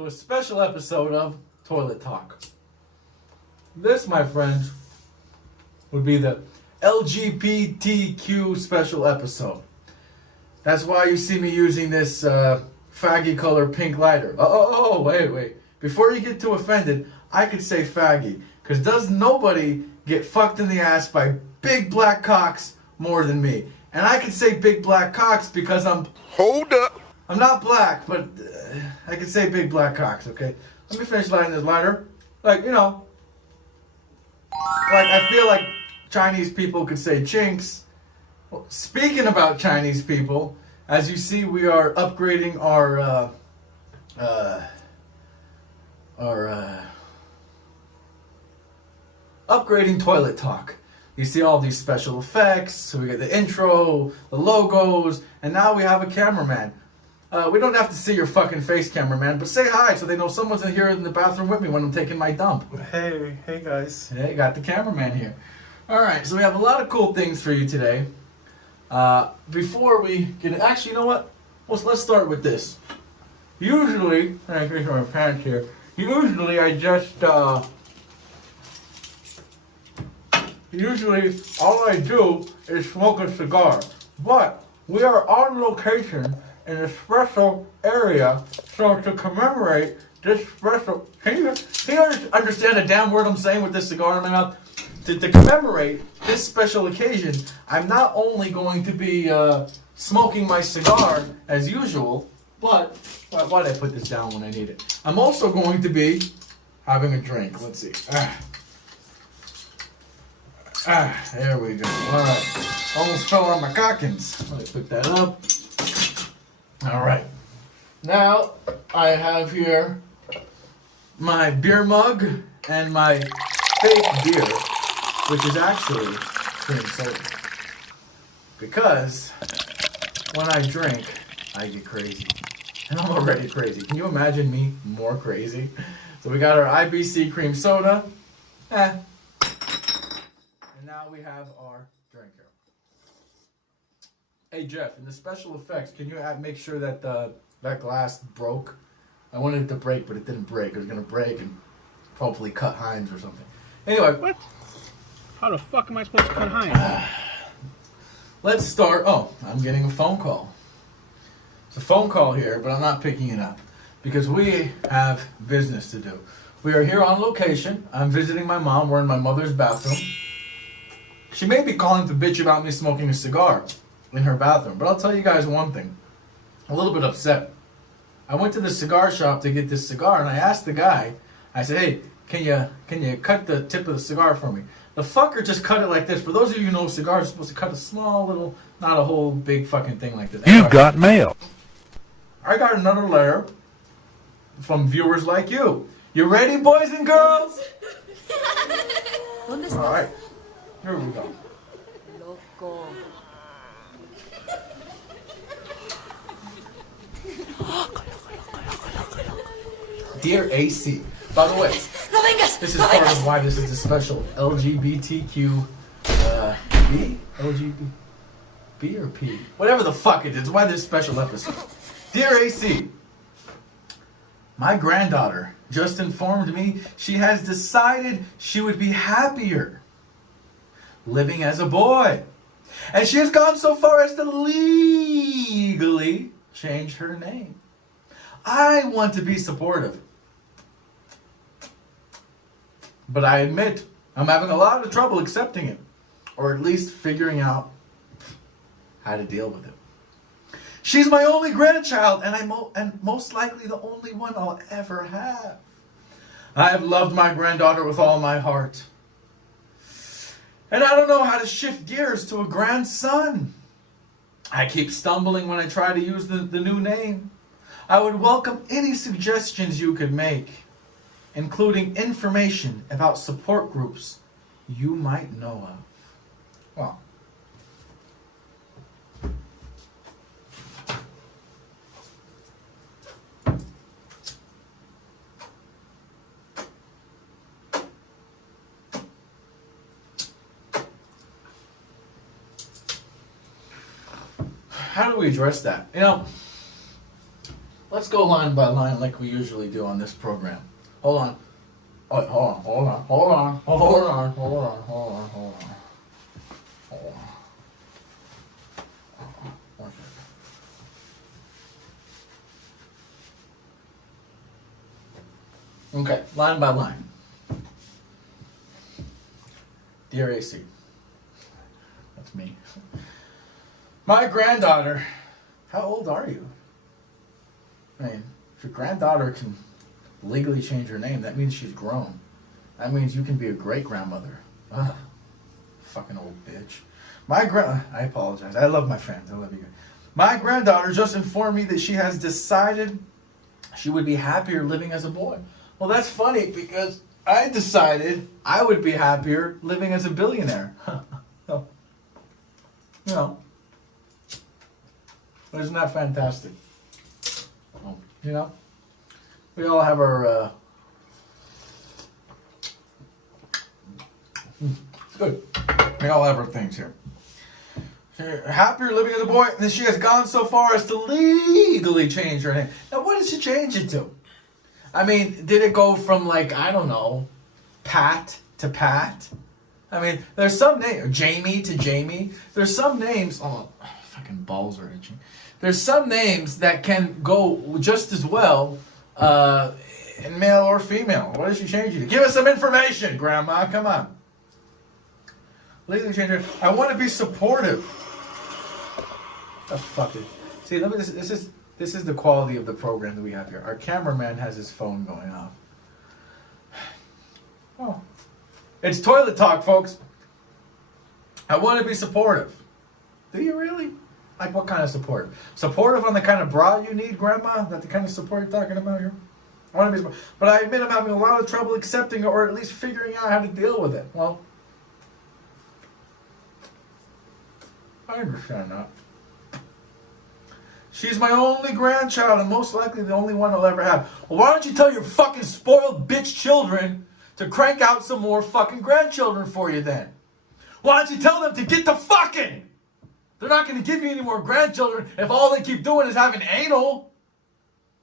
to a special episode of Toilet Talk. This, my friends, would be the LGBTQ special episode. That's why you see me using this faggy color pink lighter. Wait. Before you get too offended, I could say faggy. Because does nobody get fucked in the ass by big black cocks more than me? And I can say big black cocks because I'm... Hold up. I'm not black, but I can say big black cocks, okay? Let me finish lighting this lighter. Like, you know. Like, I feel like Chinese people could say chinks. Well, speaking about Chinese people, as you see, we are upgrading our upgrading Toilet Talk. You see all these special effects, so we get the intro, the logos, and now we have a cameraman. We don't have to see your fucking face, cameraman, but say hi so they know someone's in here in the bathroom with me when I'm taking my dump. Hey guys. Hey, got the cameraman here. Alright, so we have a lot of cool things for you today. Before we get... Actually, you know what? Let's start with this. Usually, I get my pants here. Usually I just, Usually all I do is smoke a cigar. But we are on location in a special area, so to commemorate this special... Can you understand a damn word I'm saying with this cigar in my mouth? To commemorate this special occasion, I'm not only going to be smoking my cigar as usual, but... Why did I put this down when I need it? I'm also going to be having a drink. Let's see. There we go. Alright. Almost fell on my cockins. Let me put that up. Alright. Now, I have here my beer mug and my fake beer, which is actually cream soda. Because when I drink, I get crazy. And I'm already crazy. Can you imagine me more crazy? So we got our IBC cream soda. And now we have our drink here. Hey Jeff, in the special effects, can you make sure that that glass broke? I wanted it to break, but it didn't break. It was going to break and hopefully cut Heinz or something. Anyway. What? How the fuck am I supposed to cut Heinz? Let's start. Oh, I'm getting a phone call. It's a phone call here, but I'm not picking it up because we have business to do. We are here on location. I'm visiting my mom. We're in my mother's bathroom. She may be calling to bitch about me smoking a cigar in her bathroom, but I'll tell you guys one thing. I'm a little bit upset. I went to the cigar shop to get this cigar, and I asked the guy, I said, hey, can you cut the tip of the cigar for me? The fucker just cut it like this. For those of you who know, cigars are supposed to cut a small little, not a whole big fucking thing like this. You got mail. I got another letter from viewers like you. You ready, boys and girls? All right. Here we go. Loco. Dear AC. By the way, this is part of why this is a special LGBTQ B? LGBT B or P? Whatever the fuck it is. Why this special episode. Dear AC, my granddaughter just informed me she has decided she would be happier living as a boy. And she has gone so far as to legally change her name. I want to be supportive. But I admit, I'm having a lot of trouble accepting it. Or at least figuring out how to deal with it. She's my only grandchild, and most likely the only one I'll ever have. I have loved my granddaughter with all my heart. And I don't know how to shift gears to a grandson. I keep stumbling when I try to use the new name. I would welcome any suggestions you could make, including information about support groups you might know of. Well, how do we address that? You know, let's go line by line like we usually do on this program. Hold on. Oh, hold on. One second. Okay, line by line. Dear AC, that's me. My granddaughter, how old are you? I mean, if your granddaughter can legally change her name, that means she's grown. That means you can be a great grandmother. Ugh, fucking old bitch. I apologize. I love my fans. I love you guys. My granddaughter just informed me that she has decided she would be happier living as a boy. Well, that's funny because I decided I would be happier living as a billionaire. So, you know, isn't that fantastic? You know, we all have our. Good. We all have our things here. Happier living as a boy, and then she has gone so far as to legally change her name. Now, what did she change it to? I mean, did it go from like, I don't know, Pat to Pat? I mean, there's some names, or Jamie to Jamie. There's some names, fucking balls are itching. There's some names that can go just as well in male or female. What did she change it to? Give us some information, Grandma, come on. Legally change her. I want to be supportive. Oh, fuck it. See, let me. This is the quality of the program that we have here. Our cameraman has his phone going off. Oh, it's toilet talk, folks. I want to be supportive. Do you really? Like what kind of support? Supportive on the kind of bra you need, Grandma? That the kind of support you're talking about here? I want to be, but I admit I'm having a lot of trouble accepting it, or at least figuring out how to deal with it. Well, I understand that. She's my only grandchild and most likely the only one I'll ever have. Well, why don't you tell your fucking spoiled bitch children to crank out some more fucking grandchildren for you then? Why don't you tell them to get to fucking? They're not going to give you any more grandchildren if all they keep doing is having anal.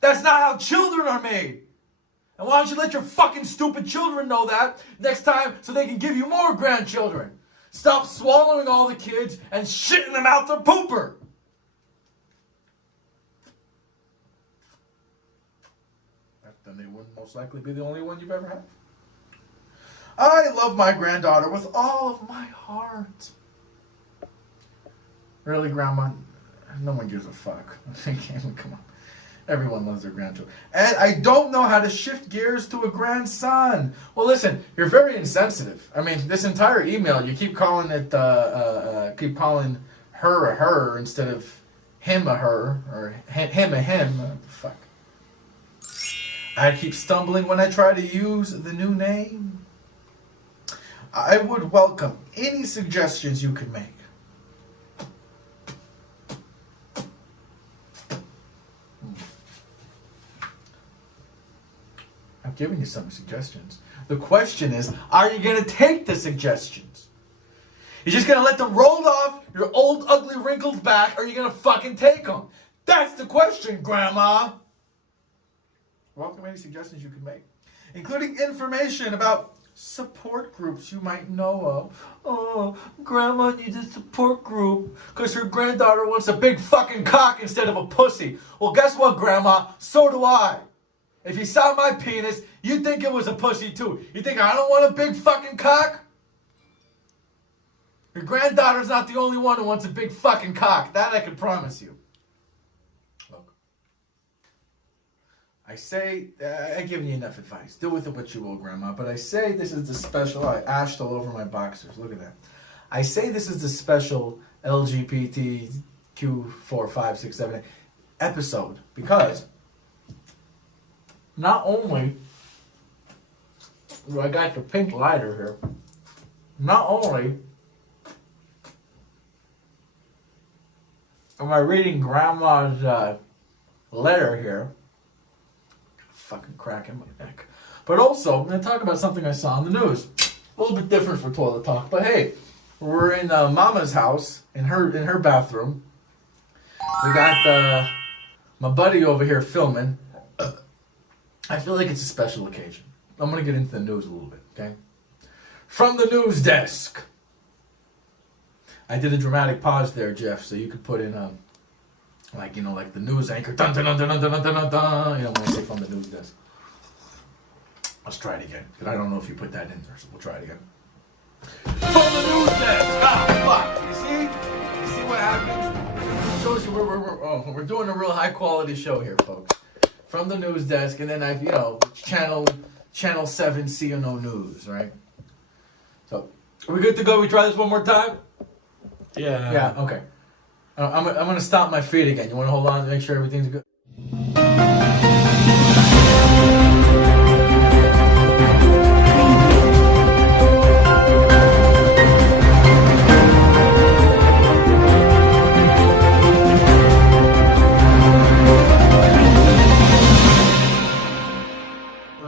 That's not how children are made. And why don't you let your fucking stupid children know that next time so they can give you more grandchildren? Stop swallowing all the kids and shitting them out their pooper. Then they wouldn't most likely be the only one you've ever had. I love my granddaughter with all of my heart. Really, Grandma? No one gives a fuck. Come on. Everyone loves their grandchildren. And I don't know how to shift gears to a grandson. Well, listen, you're very insensitive. I mean, this entire email, you keep calling it, keep calling her a her instead of him a her, or him a him. What the fuck? I keep stumbling when I try to use the new name. I would welcome any suggestions you could make. I've given you some suggestions. The question is, are you going to take the suggestions? You're just going to let them roll off your old, ugly, wrinkled back, or are you going to fucking take them? That's the question, Grandma. Welcome any suggestions you can make, including information about support groups you might know of. Oh, Grandma needs a support group because her granddaughter wants a big fucking cock instead of a pussy. Well, guess what, Grandma? So do I. If you saw my penis, you'd think it was a pussy too. You think I don't want a big fucking cock? Your granddaughter's not the only one who wants a big fucking cock. That I can promise you. Look. I say, I've given you enough advice. Do with it what you will, Grandma. But I say this is the special, I ashed all over my boxers. Look at that. I say this is the special LGBTQ 4, 5, 6, 7, 8 episode because not only do I got the pink lighter here, not only am I reading Grandma's letter here, fucking crack in my neck, but also I'm going to talk about something I saw on the news. A little bit different for toilet talk, but hey, we're in Mama's house, in her bathroom. We got my buddy over here filming. I feel like it's a special occasion. I'm going to get into the news a little bit, okay? From the news desk. I did a dramatic pause there, Jeff, so you could put in like the news anchor, dun dun dun dun dun dun dun dun. When I say from the news desk. Let's try it again, because I don't know if you put that in there, so we'll try it again. From the news desk. Ah, fuck. You see? You see what happens? It shows you we're doing a real high quality show here, folks. From the news desk, and then channel 7 CNO News, right? So, are we good to go? We try this one more time? Yeah. Yeah, okay. I'm going to stop my feed again. You want to hold on to make sure everything's good?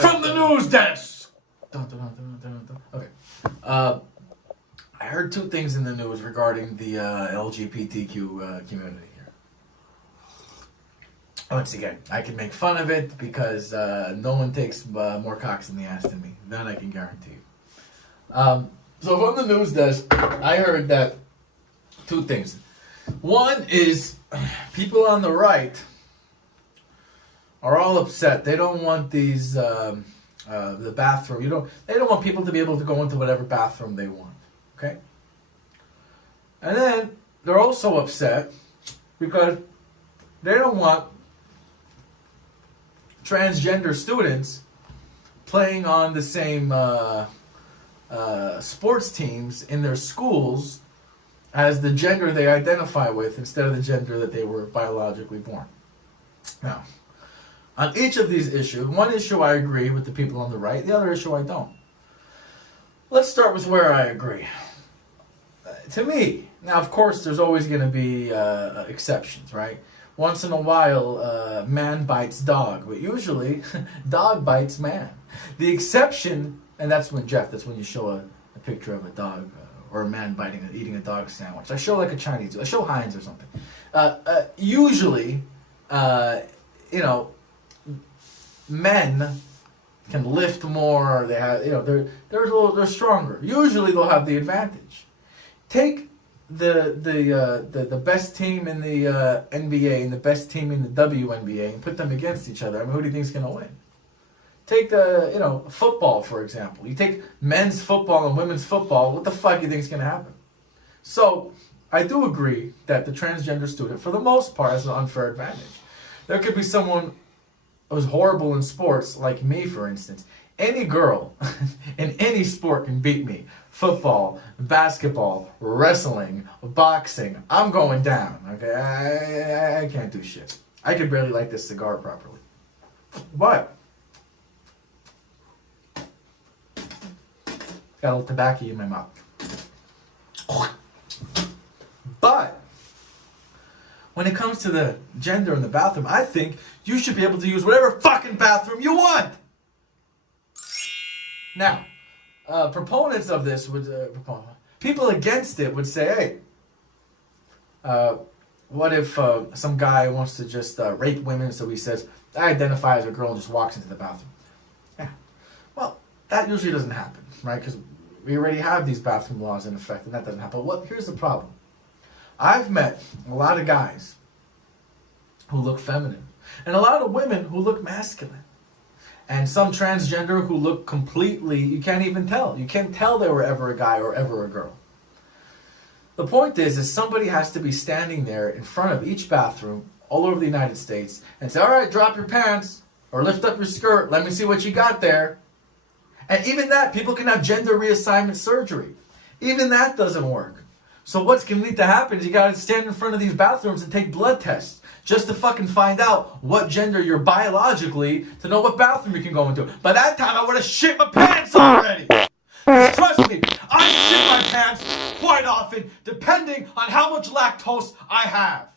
From the news desk! Okay. I heard two things in the news regarding the LGBTQ community here. Once again, I can make fun of it because no one takes more cocks in the ass than me. That I can guarantee you. So from the news desk, I heard that two things. One is people on the right are all upset. They don't want these the bathroom. They don't want people to be able to go into whatever bathroom they want. Okay? And then they're also upset because they don't want transgender students playing on the same sports teams in their schools as the gender they identify with instead of the gender that they were biologically born. Now, on each of these issues, one issue I agree with the people on the right, the other issue I don't. Let's start with where I agree. To me, now of course there's always going to be exceptions, right? Once in a while, man bites dog, but usually dog bites man. The exception, and that's when you show a picture of a dog or a man eating a dog sandwich. I show like a Chinese, I show Heinz or something. Usually, men can lift more. They have, they're stronger. Usually, they'll have the advantage. Take the best team in the NBA and the best team in the WNBA and put them against each other. I mean, who do you think's gonna win? Take football for example. You take men's football and women's football. What the fuck do you think's gonna happen? So I do agree that the transgender student, for the most part, has an unfair advantage. There could be someone who's horrible in sports, like me, for instance. Any girl in any sport can beat me. Football, basketball, wrestling, boxing. I'm going down. Okay, I can't do shit. I could barely light this cigar properly. But got a little tobacco in my mouth. But when it comes to the gender in the bathroom, I think you should be able to use whatever fucking bathroom you want. Now, proponents of this would, people against it would say, hey, what if some guy wants to just rape women, so he says, I identify as a girl and just walks into the bathroom? Yeah. Well, that usually doesn't happen, right? Because we already have these bathroom laws in effect, and that doesn't happen. But here's the problem. I've met a lot of guys who look feminine, and a lot of women who look masculine. And some transgender who look completely, you can't even tell. You can't tell they were ever a guy or ever a girl. The point is somebody has to be standing there in front of each bathroom all over the United States and say, all right, drop your pants or lift up your skirt. Let me see what you got there. And even that, people can have gender reassignment surgery. Even that doesn't work. So what's going to need to happen is you got to stand in front of these bathrooms and take blood tests just to fucking find out what gender you're biologically to know what bathroom you can go into. By that time, I would have shit my pants already. Trust me, I shit my pants quite often, depending on how much lactose I have.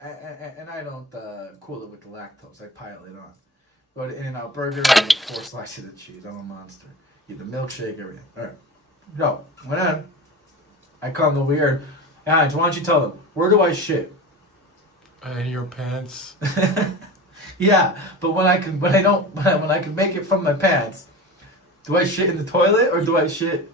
And I don't cool it with the lactose. I pile it on. Go to In-N-Out Burger, I get 4 slices of cheese. I'm a monster. Eat the milkshake, everything. All right. So, when I come over here, Alex, why don't you tell them, where do I shit? In your pants. Yeah, but when I can make it from my pants, do I shit in the toilet or do I shit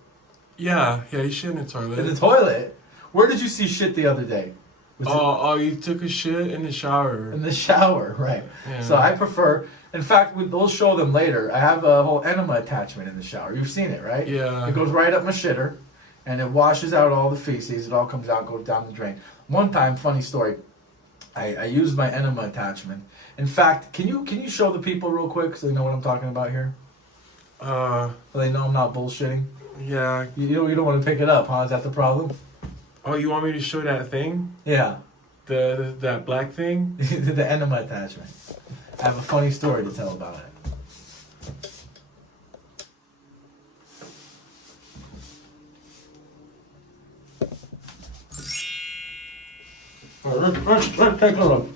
Yeah, you shit in the toilet. in the toilet? Where did you see shit the other day? Was Oh, you took a shit in the shower. in the shower, right? Yeah. So I prefer. In fact, we'll show them later. I have a whole enema attachment in the shower. You've seen it, right? Yeah. It goes right up my shitter, and it washes out all the feces. It all comes out, goes down the drain. One time, funny story. I used my enema attachment. In fact, can you show the people real quick so they know what I'm talking about here? So they know I'm not bullshitting. Yeah. You don't want to pick it up, huh? Is that the problem? Oh, you want me to show that thing? Yeah. That black thing? The enema attachment. I have a funny story to tell about it. Let's take a look.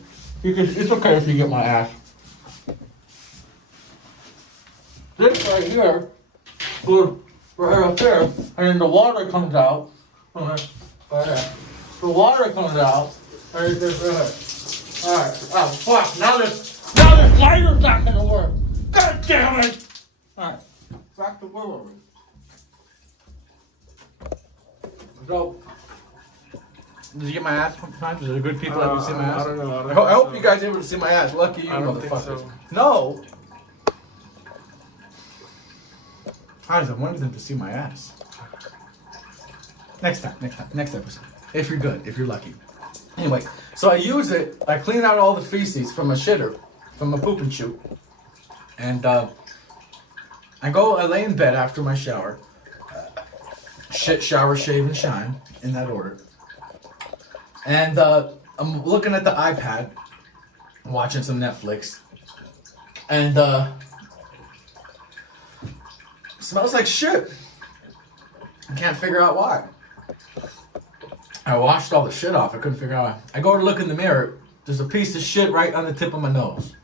It's okay if you get my ass. This right here goes right up there, and then the water comes out. Okay, right there. The water comes out, and it's just right here. Alright, oh fuck, now this lighter's not gonna work. God damn it! Alright, back to where were we? So, did you get my ass sometimes? Is there good people able to see my ass? I don't know. I hope you guys able to see my ass. Lucky you, I don't motherfuckers. think so. No! Guys, I wanted them to see my ass. Next episode. If you're good, if you're lucky. Anyway, so I use it, I clean out all the feces from a shitter, from a poop and shoot. And I lay in bed after my shower. Shit, shower, shave, and shine, in that order. And I'm looking at the iPad, watching some Netflix. And smells like shit. I can't figure out why. I washed all the shit off. I couldn't figure out why. I go to look in the mirror. There's a piece of shit right on the tip of my nose.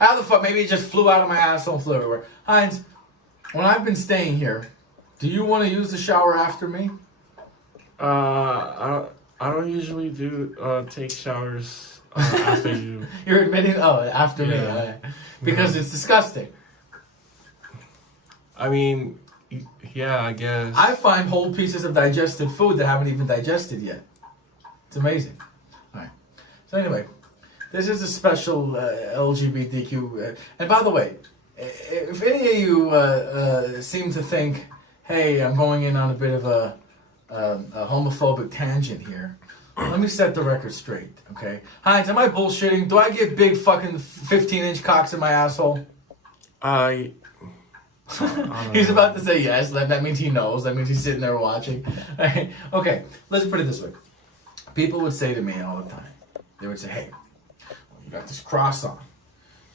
How the fuck? Maybe it just flew out of my asshole and flew everywhere. Heinz, when I've been staying here, do you want to use the shower after me? I don't usually take showers after you. You're admitting? Oh, after me. Yeah. Because it's disgusting. I mean, yeah, I guess. I find whole pieces of digested food that haven't even digested yet. It's amazing. All right. So anyway, this is a special LGBTQ. And by the way, if any of you seem to think, hey, I'm going in on a bit of a homophobic tangent here, let me set the record straight, okay? Heinz, am I bullshitting? Do I get big fucking 15-inch cocks in my asshole? He's about to say yes. That means he knows. That means he's sitting there watching. Okay, let's put it this way. People would say to me all the time, they would say, hey, you got this cross on.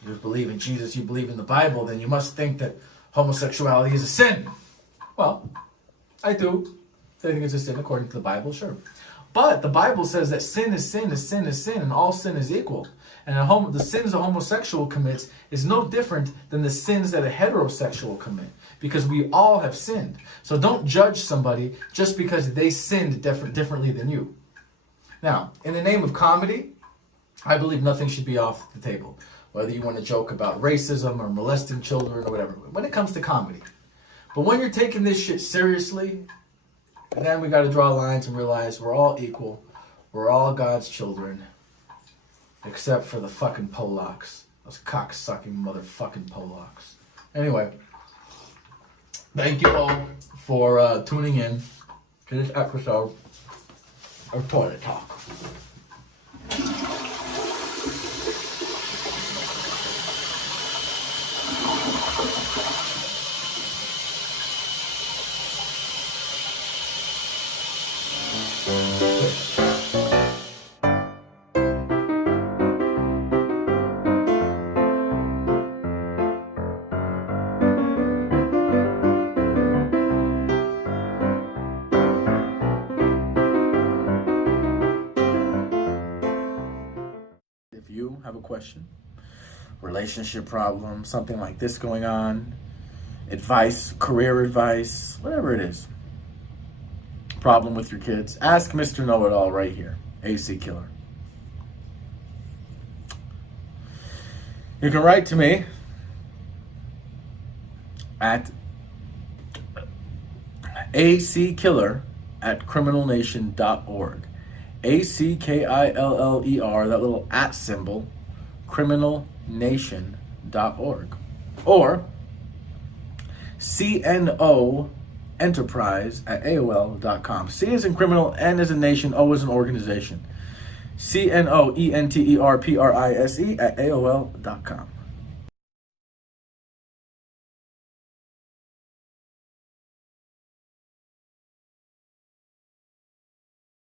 You believe in Jesus, you believe in the Bible, then you must think that homosexuality is a sin. Well, I do. I think it's a sin according to the Bible, sure. But the Bible says that sin is sin is sin is sin, and all sin is equal. And the sins a homosexual commits is no different than the sins that a heterosexual commit, because we all have sinned. So don't judge somebody just because they sinned differently than you. Now, in the name of comedy, I believe nothing should be off the table. Whether you want to joke about racism or molesting children or whatever, when it comes to comedy. But when you're taking this shit seriously, then we got to draw lines and realize we're all equal. We're all God's children. Except for the fucking Polacks. Those cock-sucking motherfucking Polacks. Anyway, thank you all for tuning in to this episode of Toilet Talk. If you have a question, relationship problem, something like this going on, advice, career advice, whatever it is, problem with your kids, ask Mr. Know-It-All right here, AC Killer. You can write to me at ackiller@criminalnation.org. ACKILLER, that little at symbol, criminalnation.org. Or CNO enterprise@AOL.com. C is in criminal, N is in nation, O is in organization. CNOENTERPRISE@AOL.com.